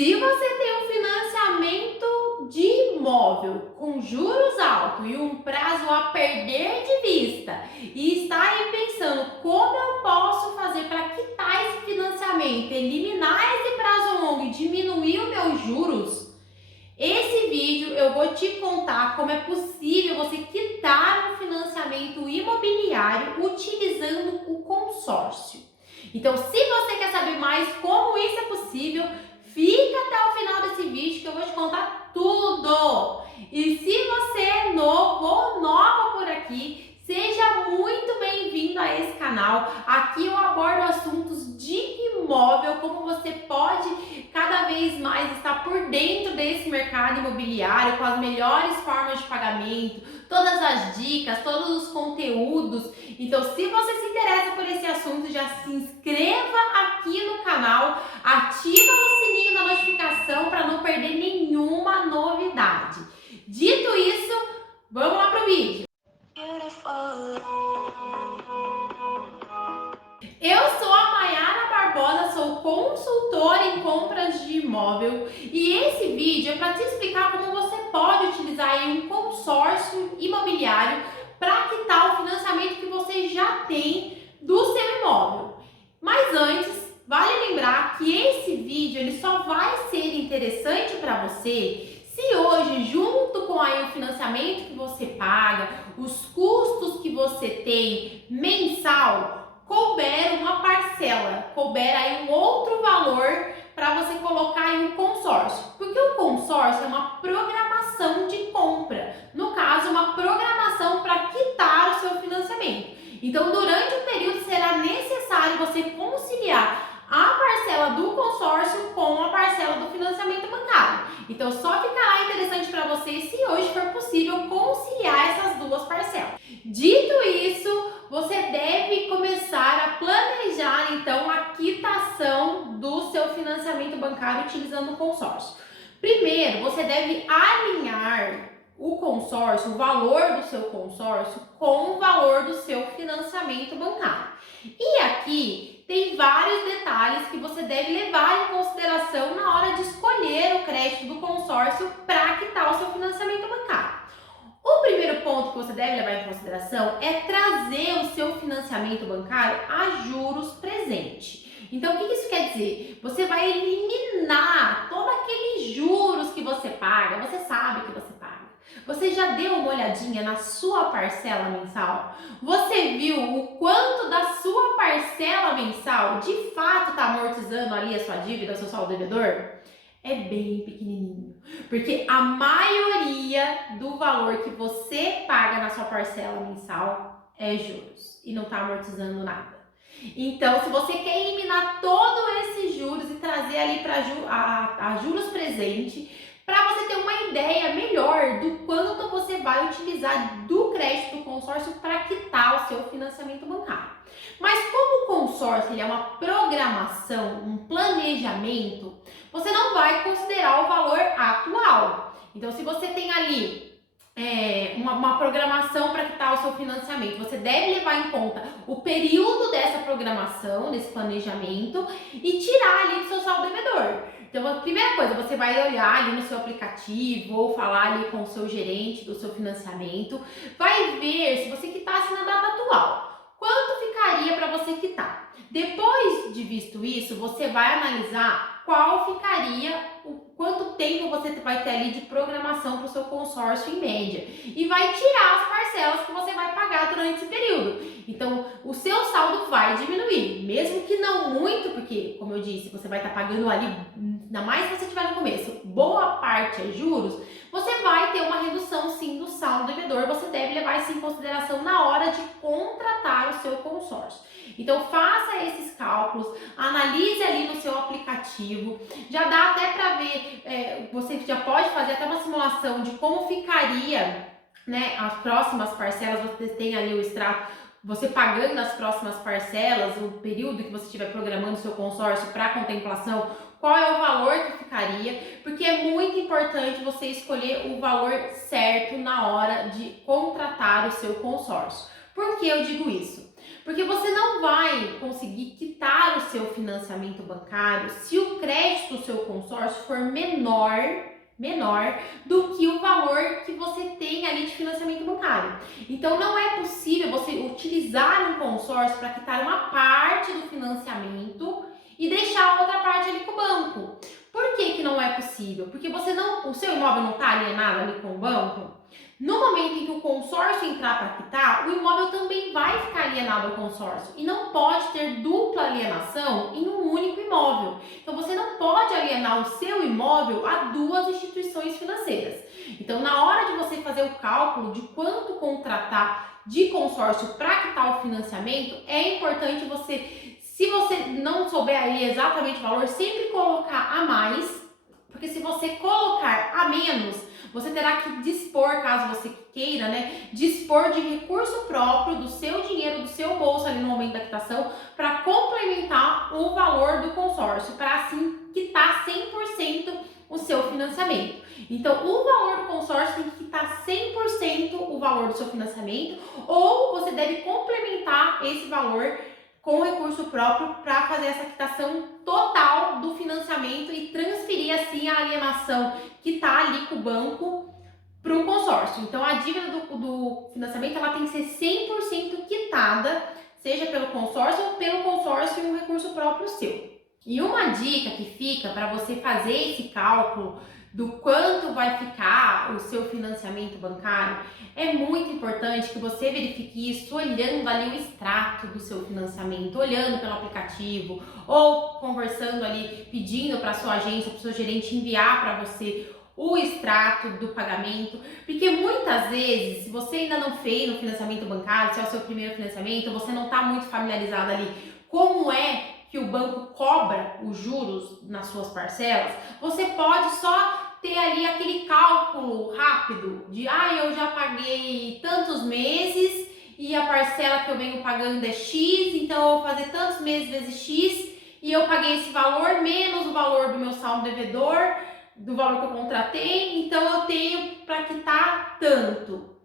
Se você tem um financiamento de imóvel com juros altos e um prazo a perder de vista e está aí pensando como eu posso fazer para quitar esse financiamento, eliminar esse prazo longo e diminuir os meus juros, esse vídeo eu vou te contar como é possível você quitar um financiamento imobiliário utilizando o consórcio. Então, se você quer saber mais como isso é possível, fica até o final desse vídeo que eu vou te contar tudo! E se você é novo ou nova por aqui, seja muito bem-vindo a esse canal. Aqui eu abordo assuntos de imóvel, como você pode cada vez mais estar por dentro desse mercado imobiliário, com as melhores formas de pagamento, todas as dicas, todos os conteúdos. Então, se você se interessa por esse assunto, já se inscreva aqui no canal, ativa o sininho da notificação para não perder nenhuma novidade. Dito isso, vamos lá pro vídeo. Eu sou a Maiara Barbosa, sou consultora em compras de imóvel e esse vídeo é para te explicar como você pode utilizar um consórcio imobiliário para quitar o financiamento que você já tem do seu imóvel. Mas antes, vale lembrar que esse vídeo ele só vai ser interessante para você se hoje, junto com aí o financiamento que você paga, os custos que você tem mensal, couber uma parcela, couber aí um outro valor para você colocar em um consórcio. Porque o consórcio é uma programação de compra, no caso, uma programação para quitar o seu financiamento. Então, durante o período será necessário você conciliar a parcela do consórcio com a parcela do financiamento bancário. Então, só ficará interessante para você se hoje for possível conciliar essas duas parcelas. Dito isso, você deve começar a planejar, então, a quitação do seu financiamento bancário utilizando o consórcio. Primeiro, você deve alinhar o consórcio, o valor do seu consórcio, com o valor do seu financiamento bancário. E aqui tem vários detalhes que você deve levar em consideração na hora de escolher o crédito do consórcio para quitar o seu financiamento bancário. O primeiro ponto que você deve levar em consideração é trazer o seu financiamento bancário a juros presente. Então, o que isso quer dizer? Você vai eliminar todos aqueles juros que você paga, você sabe que você paga. Você já deu uma olhadinha na sua parcela mensal? Você viu o quanto da sua parcela mensal de fato está amortizando ali a sua dívida, o seu saldo devedor? É bem pequenininho, porque a maioria do valor que você paga na sua parcela mensal é juros e não está amortizando nada. Então, se você quer eliminar todos esses juros e trazer ali para juros presente, para você ter uma ideia melhor do quanto você vai utilizar do crédito do consórcio para quitar o seu financiamento bancário. Mas como o consórcio ele é uma programação, um planejamento, você não vai considerar o valor atual. Então, se você tem ali uma programação para quitar o seu financiamento, você deve levar em conta o período dessa programação, desse planejamento e tirar ali do seu saldo devedor. Então, a primeira coisa, você vai olhar ali no seu aplicativo ou falar ali com o seu gerente do seu financiamento, vai ver se você quitasse na data atual. Quanto ficaria para você quitar? Depois de visto isso, você vai analisar qual ficaria, quanto tempo você vai ter ali de programação para o seu consórcio em média. E vai tirar as parcelas que você vai pagar durante esse período. Então, o seu saldo vai diminuir, mesmo que não muito, porque, como eu disse, você vai estar pagando ali, ainda mais se você estiver no começo, boa parte é juros, você vai ter uma redução sim do saldo devedor, você deve levar isso em consideração na hora de contratar o seu consórcio. Então faça esses cálculos, analise ali no seu aplicativo, já dá até para ver, você já pode fazer até uma simulação de como ficaria, né, as próximas parcelas, você tem ali o extrato, você pagando as próximas parcelas, o período que você estiver programando o seu consórcio para contemplação, qual é o valor que ficaria, porque é muito importante você escolher o valor certo na hora de contratar o seu consórcio. Por que eu digo isso? Porque você não vai conseguir quitar o seu financiamento bancário se o crédito do seu consórcio for menor do que o valor que você tem ali de financiamento bancário. Então não é possível você utilizar um consórcio para quitar uma parte do financiamento e deixar a outra parte ali com o banco. Por que que não é possível? Porque o seu imóvel não está alienado ali com o banco. No momento em que o consórcio entrar para quitar, o imóvel também vai ficar alienado ao consórcio e não pode ter dupla alienação em um único imóvel. Então você não pode alienar o seu imóvel a duas instituições financeiras. Então, na hora de você fazer o cálculo de quanto contratar de consórcio para quitar o financiamento, é importante você, se você não souber aí exatamente o valor, sempre colocar a mais, porque se você colocar a menos, você terá que dispor, caso você queira, dispor de recurso próprio do seu dinheiro, do seu bolso ali no momento da quitação, para complementar o valor do consórcio, para assim quitar 100% o seu financiamento. Então, o valor do consórcio tem que quitar 100% o valor do seu financiamento, ou você deve complementar esse valor com recurso próprio para fazer essa quitação total do financiamento e transferir assim a alienação que está ali com o banco para o consórcio. Então a dívida do financiamento ela tem que ser 100% quitada, seja pelo consórcio ou pelo consórcio e um recurso próprio seu. E uma dica que fica para você fazer esse cálculo do quanto vai ficar o seu financiamento bancário, é muito importante que você verifique isso olhando ali o extrato do seu financiamento, olhando pelo aplicativo ou conversando ali, pedindo para a sua agência, para o seu gerente enviar para você o extrato do pagamento, porque muitas vezes, se você ainda não fez o financiamento bancário, se é o seu primeiro financiamento, você não está muito familiarizado ali como é que o banco cobra os juros nas suas parcelas, você pode só ter ali aquele cálculo rápido de eu já paguei tantos meses e a parcela que eu venho pagando é X, então eu vou fazer tantos meses vezes X e eu paguei esse valor menos o valor do meu saldo devedor, do valor que eu contratei, então eu tenho para quitar tanto.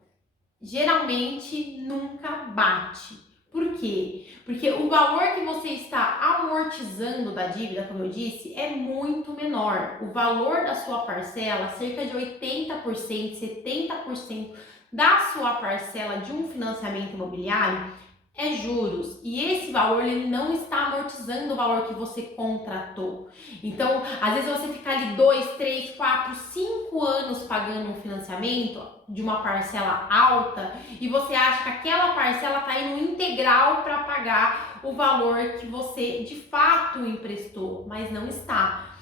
Geralmente nunca bate. Por quê? Porque o valor que você está amortizando da dívida, como eu disse, é muito menor. O valor da sua parcela, cerca de 80%, 70% da sua parcela de um financiamento imobiliário é juros. E esse valor ele não está amortizando o valor que você contratou. Então, às vezes você fica ali 2, 3, 4, 5 anos pagando um financiamento de uma parcela alta e você acha que aquela parcela está indo integral para pagar o valor que você de fato emprestou, mas não está.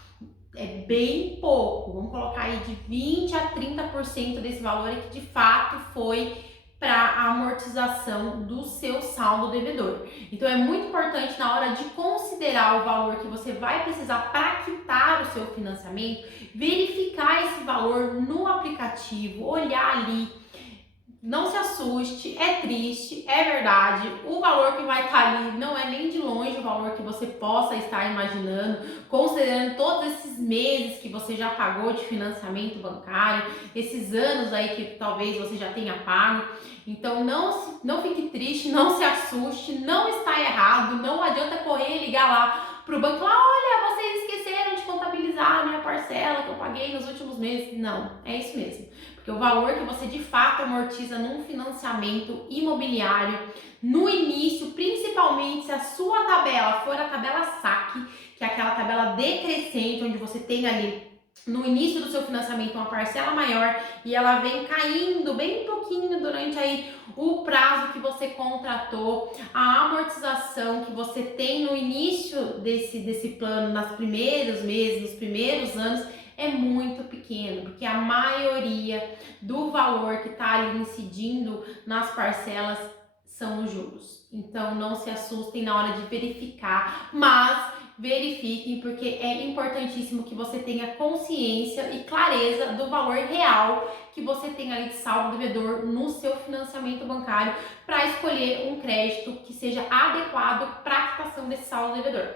É bem pouco, vamos colocar aí de 20 a 30% desse valor é que de fato foi para a amortização do seu saldo devedor. Então é muito importante na hora de considerar o valor que você vai precisar para quitar o seu financiamento, verificar esse valor no aplicativo, olhar ali. Não se assuste, é triste, é verdade, o valor que vai estar ali não é nem de longe o valor que você possa estar imaginando, considerando todos esses meses que você já pagou de financiamento bancário, esses anos aí que talvez você já tenha pago. Então não fique triste, não se assuste, não está errado, não adianta correr e ligar lá pro banco e falar, olha, vocês esqueceram de contabilizar a minha parcela que eu paguei nos últimos meses. Não, é isso mesmo. Porque o valor que você de fato amortiza num financiamento imobiliário, no início, principalmente se a sua tabela for a tabela saque, que é aquela tabela decrescente, onde você tem ali no início do seu financiamento uma parcela maior e ela vem caindo bem pouquinho durante aí o prazo que você contratou, a amortização que você tem no início desse plano, nos primeiros meses, nos primeiros anos, é muito pequeno, porque a maioria do valor que está ali incidindo nas parcelas são os juros. Então não se assustem na hora de verificar, mas verifiquem, porque é importantíssimo que você tenha consciência e clareza do valor real que você tem ali de saldo devedor no seu financiamento bancário para escolher um crédito que seja adequado para a quitação desse saldo devedor.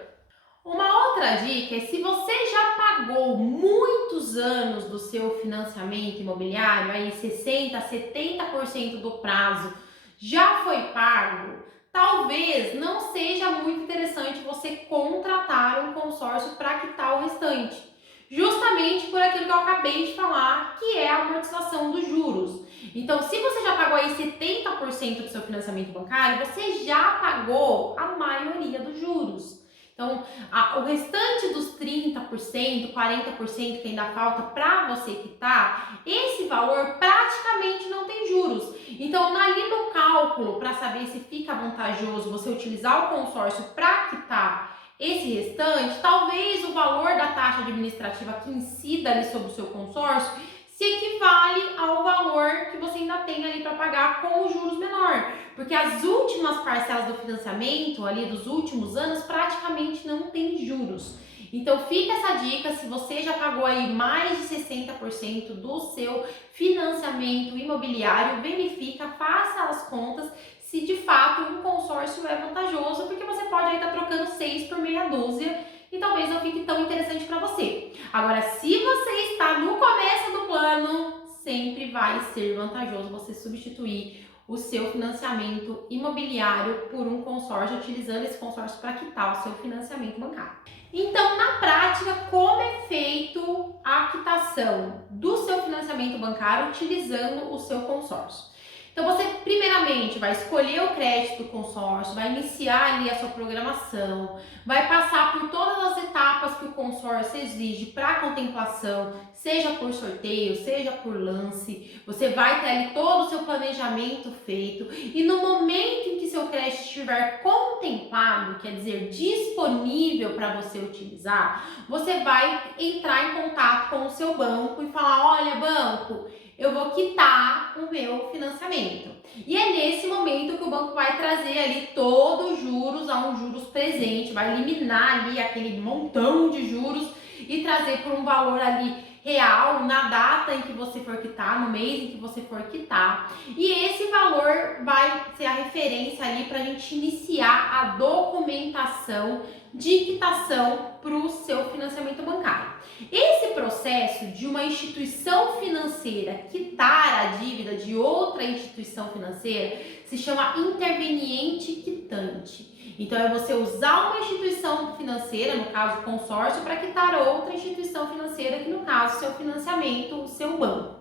Uma outra dica é, se você já pagou muitos anos do seu financiamento imobiliário, aí 60%, 70% do prazo já foi pago, talvez não seja muito interessante você contratar um consórcio para quitar o restante. Justamente por aquilo que eu acabei de falar, que é a amortização dos juros. Então, se você já pagou aí 70% do seu financiamento bancário, você já pagou a maioria dos juros. Então, o restante dos 30%, 40% que ainda falta para você quitar, esse valor praticamente não tem juros. Então, ali no cálculo, para saber se fica vantajoso você utilizar o consórcio para quitar esse restante, talvez o valor da taxa administrativa que incida ali sobre o seu consórcio se equivale ao valor que você ainda tem ali para pagar com os juros menor, porque as últimas parcelas do financiamento ali dos últimos anos praticamente não tem juros. Então fica essa dica, se você já pagou aí mais de 60% do seu financiamento imobiliário, verifica, faça as contas se de fato um consórcio é vantajoso, porque você pode aí estar trocando 6 por meia dúzia e talvez não fique tão interessante para você. Agora, se você está no começo do plano, sempre vai ser vantajoso você substituir o seu financiamento imobiliário por um consórcio, utilizando esse consórcio para quitar o seu financiamento bancário. Então, na prática, como é feito a quitação do seu financiamento bancário utilizando o seu consórcio? Então, você primeiramente vai escolher o crédito do consórcio, vai iniciar ali a sua programação, vai passar por todas as etapas que o consórcio exige para contemplação, seja por sorteio, seja por lance. Você vai ter ali todo o seu planejamento feito e no momento em que seu crédito estiver contemplado, quer dizer, disponível para você utilizar, você vai entrar em contato com o seu banco e falar: olha, banco, eu vou quitar o meu financiamento. E é nesse momento que o banco vai trazer ali todos os juros a um juros presente, vai eliminar ali aquele montão de juros e trazer por um valor ali real na data em que você for quitar, no mês em que você for quitar. E esse valor vai ser a referência ali para a gente iniciar a documentação de quitação para o seu financiamento bancário. Esse processo de uma instituição financeira quitar a dívida de outra instituição financeira se chama interveniente quitante. Então, é você usar uma instituição financeira, no caso consórcio, para quitar outra instituição financeira, que no caso seu financiamento, o seu banco.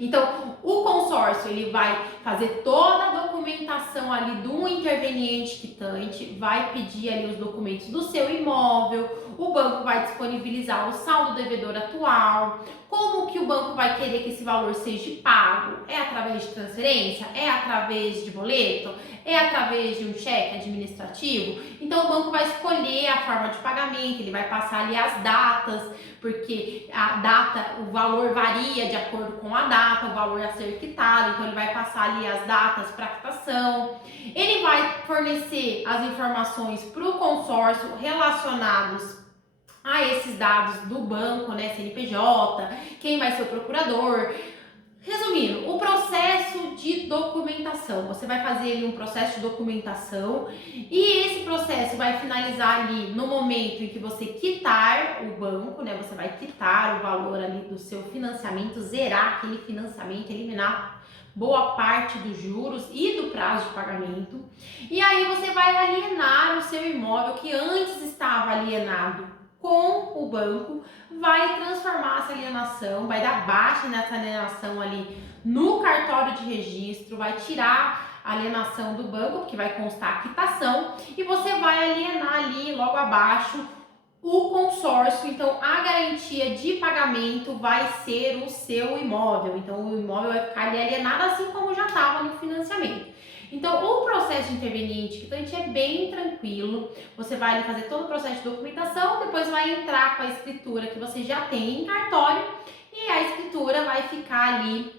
Então, o consórcio ele vai fazer toda a documentação ali do interveniente quitante, vai pedir ali os documentos do seu imóvel, o banco vai disponibilizar o saldo devedor atual, como que o banco vai querer que esse valor seja pago? É através de transferência? É através de boleto? É através de um cheque administrativo? Então o banco vai escolher a forma de pagamento, ele vai passar ali as datas, porque a data, o valor varia de acordo com a data, o valor a ser quitado, então ele vai passar ali as datas para quitação. Ele vai fornecer as informações para o consórcio relacionados a esses dados do banco, né, CNPJ, quem vai ser o procurador. Resumindo, o processo de documentação, você vai fazer ali um processo de documentação e esse processo vai finalizar ali no momento em que você quitar o banco, né? Você vai quitar o valor ali do seu financiamento, zerar aquele financiamento, eliminar boa parte dos juros e do prazo de pagamento. E aí você vai alienar o seu imóvel que antes estava alienado com o banco, vai transformar essa alienação, vai dar baixa nessa alienação ali no cartório de registro, vai tirar a alienação do banco, porque vai constar a quitação, e você vai alienar ali logo abaixo o consórcio. Então a garantia de pagamento vai ser o seu imóvel, então o imóvel vai ficar ali alienado assim como já estava no financiamento. Então, o processo de interveniente quitante é bem tranquilo. Você vai ali fazer todo o processo de documentação, depois vai entrar com a escritura que você já tem em cartório e a escritura vai ficar ali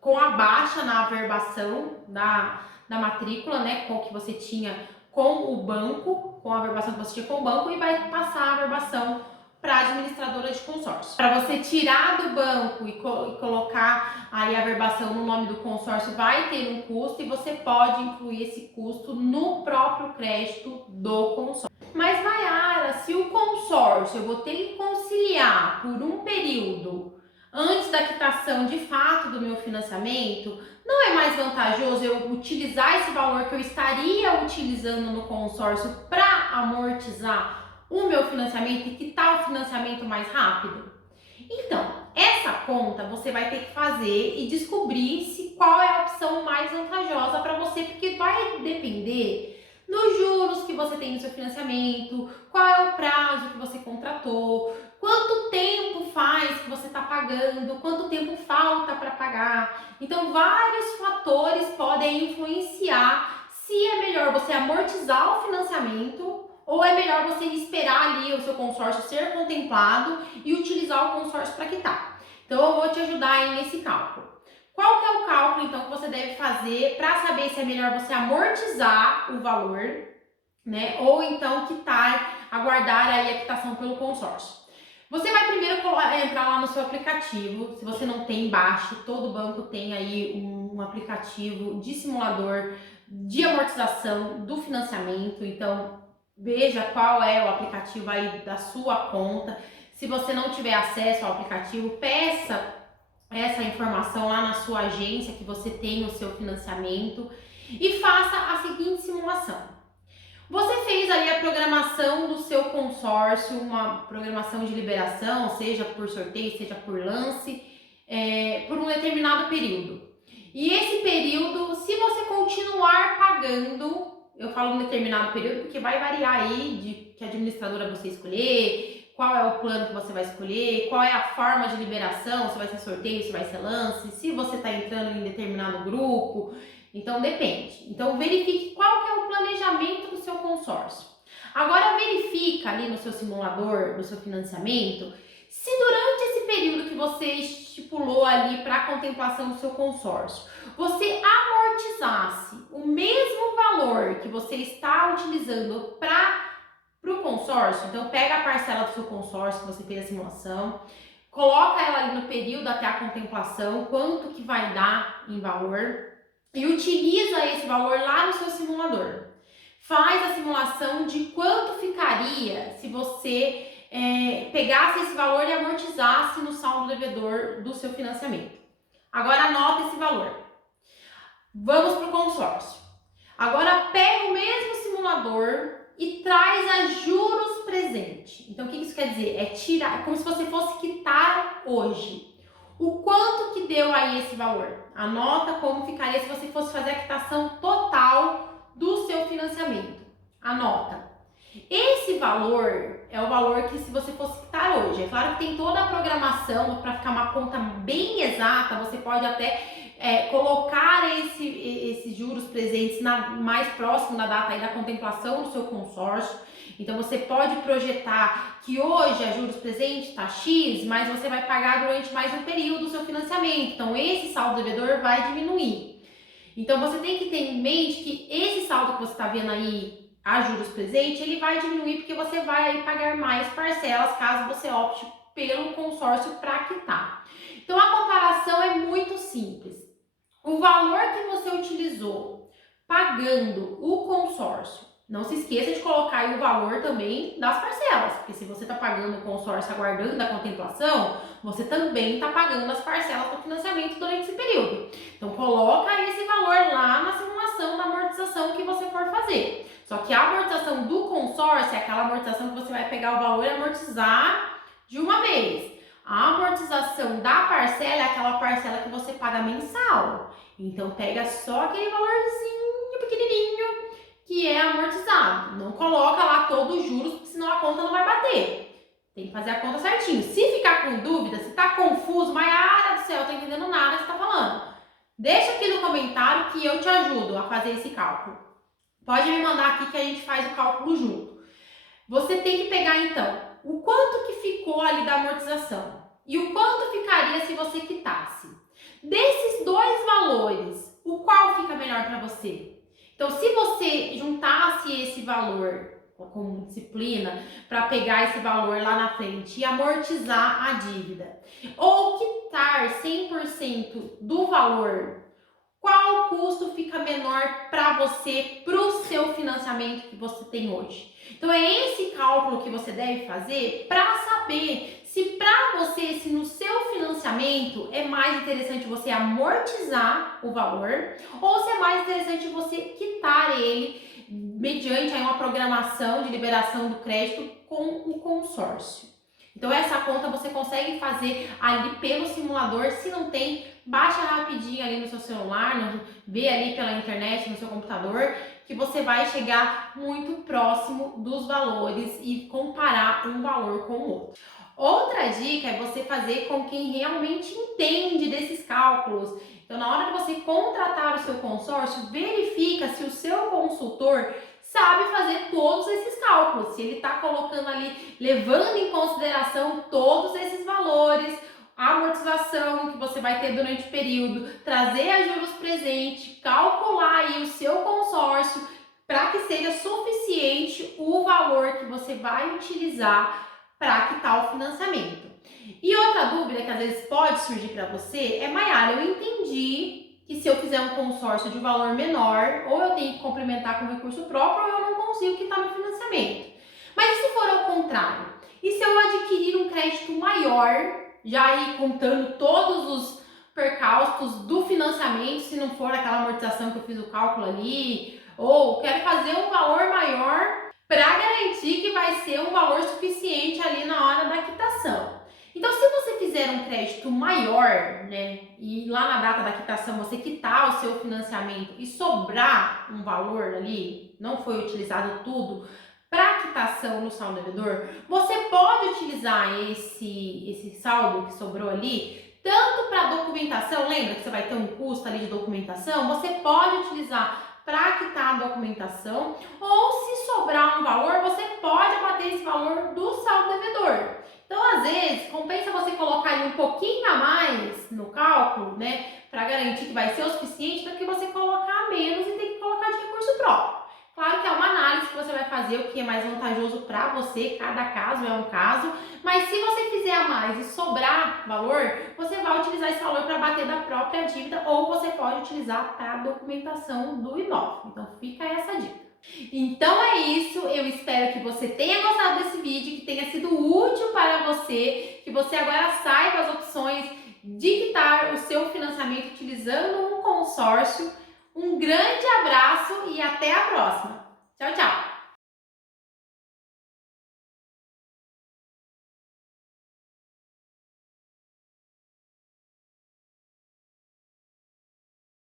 com a baixa na averbação da matrícula, né, com que você tinha com o banco, com a averbação que você tinha com o banco, e vai passar a averbação para a administradora de consórcio. Para você tirar do banco e colocar aí a averbação no nome do consórcio vai ter um custo e você pode incluir esse custo no próprio crédito do consórcio. Mas, Nayara, se o consórcio eu vou ter que conciliar por um período antes da quitação de fato do meu financiamento, não é mais vantajoso eu utilizar esse valor que eu estaria utilizando no consórcio para amortizar o meu financiamento e quitar o financiamento mais rápido? Então, essa conta você vai ter que fazer e descobrir se qual é a opção mais vantajosa para você, porque vai depender dos juros que você tem no seu financiamento, qual é o prazo que você contratou, quanto tempo faz que você está pagando, quanto tempo falta para pagar. Então, vários fatores podem influenciar se é melhor você amortizar o financiamento ou é melhor você esperar ali o seu consórcio ser contemplado e utilizar o consórcio para quitar. Então, eu vou te ajudar aí nesse cálculo. Qual que é o cálculo, então, que você deve fazer para saber se é melhor você amortizar o valor, né? Ou então quitar, aguardar aí a quitação pelo consórcio. Você vai primeiro entrar lá no seu aplicativo. Se você não tem, baixe. Todo banco tem aí um aplicativo de simulador de amortização do financiamento. Então, veja qual é o aplicativo aí da sua conta. Se você não tiver acesso ao aplicativo, peça essa informação lá na sua agência que você tem o seu financiamento e faça a seguinte simulação. Você fez ali a programação do seu consórcio, uma programação de liberação, seja por sorteio, seja por lance, por um determinado período. E esse período, se você continuar pagando, eu falo um determinado período porque vai variar aí de que administradora você escolher, qual é o plano que você vai escolher, qual é a forma de liberação, se vai ser sorteio, se vai ser lance, se você está entrando em determinado grupo. Então depende. Então verifique qual que é o planejamento do seu consórcio. Agora verifica ali no seu simulador, no seu financiamento, se durante esse período que você estipulou ali para a contemplação do seu consórcio, você amortizasse o mesmo valor que você está utilizando para o consórcio. Então pega a parcela do seu consórcio que você fez a simulação, coloca ela ali no período até a contemplação, quanto que vai dar em valor, e utiliza esse valor lá no seu simulador. Faz a simulação de quanto ficaria se você pegasse esse valor e amortizasse no saldo devedor do seu financiamento. Agora anota esse valor. Vamos para o consórcio. Agora pega o mesmo simulador e traz a juros presente. Então o que isso quer dizer? É tirar, como se você fosse quitar hoje. O quanto que deu aí esse valor? Anota como ficaria se você fosse fazer a quitação total do seu financiamento. Anota. Esse valor é o valor que se você fosse quitar hoje. É claro que tem toda a programação para ficar uma conta bem exata. Você pode até colocar esses juros presentes mais próximo da data aí da contemplação do seu consórcio. Então você pode projetar que hoje a juros presente está X, mas você vai pagar durante mais um período o seu financiamento. Então esse saldo devedor vai diminuir. Então você tem que ter em mente que esse saldo que você está vendo aí a juros presente, ele vai diminuir porque você vai aí pagar mais parcelas caso você opte pelo consórcio para quitar. Então a comparação é muito simples. O valor que você utilizou pagando o consórcio, não se esqueça de colocar aí o valor também das parcelas, porque se você está pagando o consórcio aguardando a contemplação, você também está pagando as parcelas do financiamento durante esse período. Então coloca esse valor lá na simulação da amortização que você for fazer. Só que a amortização do consórcio é aquela amortização que você vai pegar o valor e amortizar de uma vez. A amortização da parcela é aquela parcela que você paga mensal. Então pega só aquele valorzinho pequenininho que é amortizado. Não coloca lá todos os juros, porque senão a conta não vai bater. Tem que fazer a conta certinho. Se ficar com dúvida, se tá confuso, Maiara do céu, tô entendendo nada que você tá falando, deixa aqui no comentário que eu te ajudo a fazer esse cálculo. Pode me mandar aqui que a gente faz o cálculo junto. Você tem que pegar então o quanto que ficou ali da amortização e o quanto ficaria se você quitasse. Desses dois valores, o qual fica melhor para você? Então, se você juntasse esse valor com disciplina para pegar esse valor lá na frente e amortizar a dívida, ou quitar 100% do valor, qual custo fica menor para você, para o seu financiamento que você tem hoje. Então é esse cálculo que você deve fazer para saber se para você, se no seu financiamento é mais interessante você amortizar o valor ou se é mais interessante você quitar ele mediante aí uma programação de liberação do crédito com o consórcio. Então essa conta você consegue fazer ali pelo simulador. Se não tem, baixa rapidinho ali no seu celular, vê ali pela internet, no seu computador, que você vai chegar muito próximo dos valores e comparar um valor com o outro. Outra dica é você fazer com quem realmente entende desses cálculos. Então, na hora de você contratar o seu consórcio, verifica se o seu consultor sabe fazer todos esses cálculos, se ele está colocando ali, levando em consideração todos esses valores, a amortização que você vai ter durante o período, trazer a juros presente, calcular aí o seu consórcio para que seja suficiente o valor que você vai utilizar para quitar o financiamento. E outra dúvida que às vezes pode surgir para você é: Maiara, eu entendi que se eu fizer um consórcio de valor menor, ou eu tenho que complementar com recurso próprio, ou eu não consigo quitar meu financiamento. Mas e se for ao contrário? E se eu adquirir um crédito maior, já aí contando todos os percalços do financiamento, se não for aquela amortização que eu fiz o cálculo ali, ou quero fazer um valor maior para garantir que vai ser um valor suficiente ali na hora da quitação. Então, se você fizer um crédito maior, né, e lá na data da quitação você quitar o seu financiamento e sobrar um valor ali, não foi utilizado tudo para quitação no saldo devedor, você pode utilizar esse saldo que sobrou ali tanto para documentação. Lembra que você vai ter um custo ali de documentação? Você pode utilizar para quitar a documentação, ou se sobrar um valor, você pode abater esse valor do saldo devedor. Então, às vezes, compensa você colocar aí um pouquinho a mais no cálculo, né, para garantir que vai ser o suficiente, do que você colocar menos e ter que colocar de recurso próprio. Claro que é uma análise que você vai fazer, o que é mais vantajoso para você, cada caso é um caso, mas se você fizer a mais e sobrar valor, você vai utilizar esse valor para bater da própria dívida, ou você pode utilizar para a documentação do imóvel. Então, fica essa dica. Então é isso, eu espero que você tenha gostado desse vídeo, que tenha sido útil para você, que você agora saiba as opções de quitar o seu financiamento utilizando um consórcio. Um grande abraço e até a próxima. Tchau, tchau!